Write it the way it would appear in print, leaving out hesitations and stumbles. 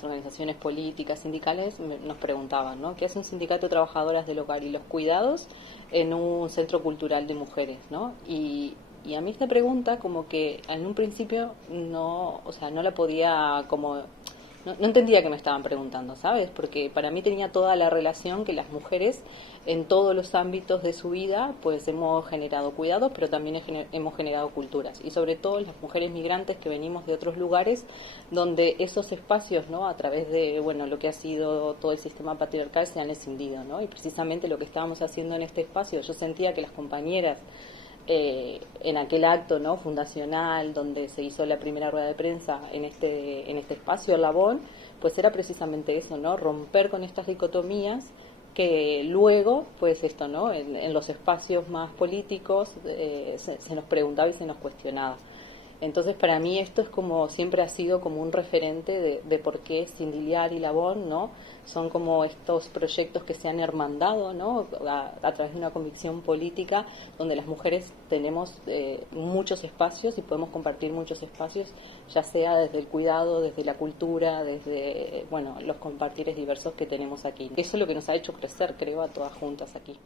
las organizaciones políticas, sindicales, nos preguntaban, ¿no? ¿Qué hace un sindicato de trabajadoras del hogar y los cuidados en un centro cultural de mujeres, ¿no? Y a mí esta pregunta como que en un principio no, o sea, no la podía como no entendía que me estaban preguntando, ¿sabes? Porque para mí tenía toda la relación que las mujeres en todos los ámbitos de su vida pues hemos generado cuidados, pero también hemos generado culturas. Y sobre todo las mujeres migrantes que venimos de otros lugares donde esos espacios, ¿no? A través de, bueno, lo que ha sido todo el sistema patriarcal se han escindido, ¿no? Y precisamente lo que estábamos haciendo en este espacio, yo sentía que las compañeras en aquel acto, ¿no? Fundacional donde se hizo la primera rueda de prensa en este espacio, el Labón, pues era precisamente eso, ¿no? Romper con estas dicotomías que luego, pues esto, ¿no? En los espacios más políticos se nos preguntaba y se nos cuestionaba. Entonces, para mí esto es como, siempre ha sido como un referente de por qué Sindiliar y Labón, ¿no? Son como estos proyectos que se han hermandado, ¿no? A través de una convicción política donde las mujeres tenemos muchos espacios y podemos compartir muchos espacios, ya sea desde el cuidado, desde la cultura, desde, bueno, los compartires diversos que tenemos aquí. Eso es lo que nos ha hecho crecer, creo, a todas juntas aquí.